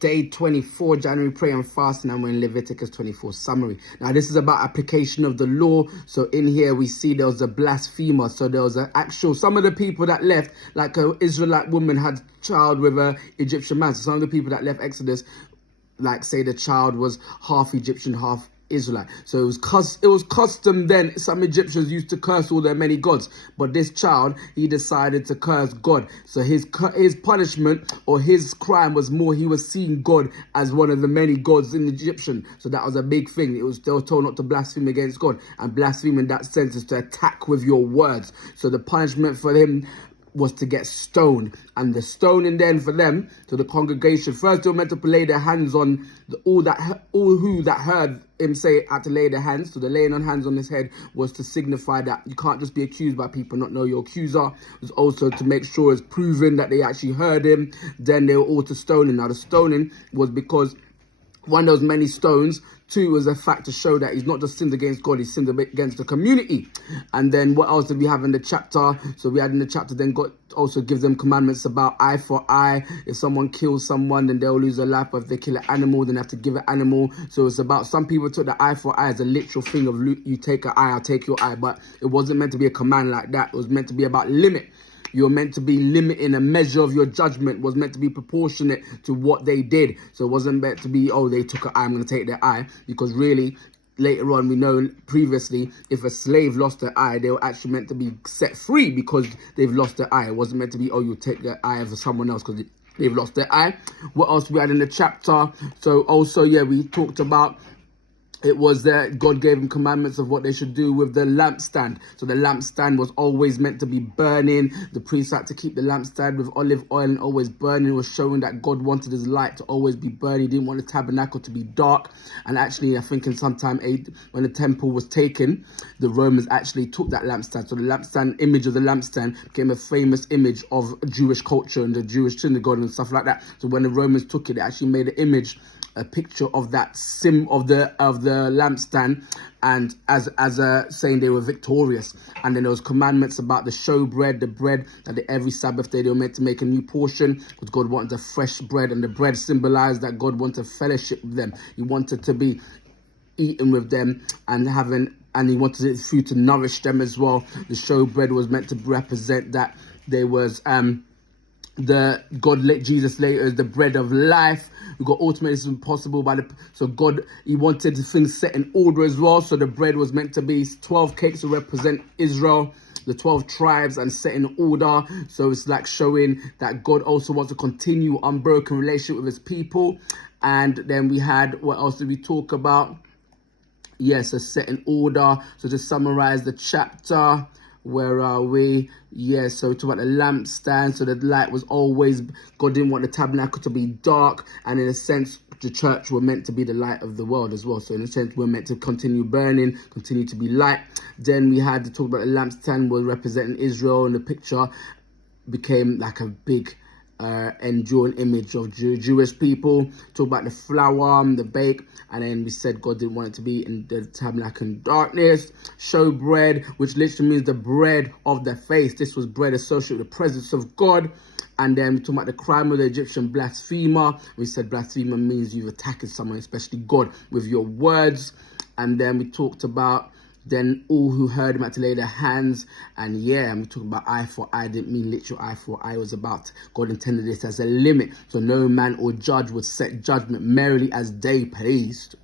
day 24, January prayer and fasting, and we're in Leviticus 24 summary. Now, this is about application of the law. So in here, we see there was a blasphemer. So there was an actual, some of the people that left, like an Israelite woman had a child with an Egyptian man. So some of the people that left Exodus, like say the child was half Egyptian, half Israelite. So it was custom then. Some Egyptians used to curse all their many gods, but this child, he decided to curse God. So his punishment or his crime was more, he was seeing God as one of the many gods in Egyptian. So that was a big thing. They were told not to blaspheme against God, and blaspheme in that sense is to attack with your words. So the punishment for him was to get stoned, and the stoning then for them, to the congregation, first they were meant to lay their hands on all who heard him say had to lay their hands. So the laying on hands on his head was to signify that you can't just be accused by people not know your accuser. It was also to make sure it's proven that they actually heard him. Then they were all to stoning. Now the stoning was because one, there was many stones. Two, was a fact to show that he's not just sinned against God, he's sinned against the community. And then what else did we have in the chapter? So we had in the chapter, then God also gives them commandments about eye for eye. If someone kills someone, then they'll lose their life. But if they kill an animal, then they have to give an animal. So it's about, some people took the eye for eye as a literal thing of you take an eye, I'll take your eye. But it wasn't meant to be a command like that. It was meant to be about limit. You're meant to be limiting a measure of your judgment, was meant to be proportionate to what they did. So it wasn't meant to be, oh, they took an eye, I'm going to take their eye. Because really, later on, we know previously, if a slave lost their eye, they were actually meant to be set free because they've lost their eye. It wasn't meant to be, oh, you take their eye for someone else because they've lost their eye. What else we had in the chapter? So also, yeah, we talked about, it was that God gave them commandments of what they should do with the lampstand. So the lampstand was always meant to be burning. The priest had to keep the lampstand with olive oil and always burning. It was showing that God wanted his light to always be burning. He didn't want the tabernacle to be dark. And actually, I think in some time, when the temple was taken, the Romans actually took that lampstand. So the lampstand, image of the lampstand, became a famous image of Jewish culture and the Jewish synagogue and stuff like that. So when the Romans took it, they actually made an image, a picture of that of the lampstand, and as a saying they were victorious. And then there was commandments about the showbread, the bread that every Sabbath day they were meant to make a new portion, because God wanted a fresh bread, and the bread symbolized that God wanted fellowship with them. He wanted to be eating with them and he wanted his food to nourish them as well. The showbread was meant to represent that there was Jesus later is the bread of life. We got ultimately this is impossible so God, he wanted the things set in order as well. So the bread was meant to be 12 cakes to represent Israel, the 12 tribes, and set in order. So it's like showing that God also wants to continue unbroken relationship with his people. And then we had, what else did we talk about? Yes, a set in order. So to summarize the chapter, where are we? Yeah, so we talk about the lampstand. So the light was always, God didn't want the tabernacle to be dark. And in a sense, the church were meant to be the light of the world as well. So in a sense, we're meant to continue burning, continue to be light. Then we had to talk about the lampstand was representing Israel, and the picture became like a big enduring image of Jewish people. Talk about the flour, the bake, and then we said God didn't want it to be in the tabernacle in darkness. Showbread, which literally means the bread of the face. This was bread associated with the presence of God. And then we talk about the crime of the Egyptian blasphemer. We said blasphemer means you've attacked someone, especially God, with your words. And then we talked about then all who heard him had to lay their hands. And yeah, I'm talking about eye for eye. Didn't mean literal eye for eye. It was about God intended this as a limit. So no man or judge would set judgment merely as they pleased.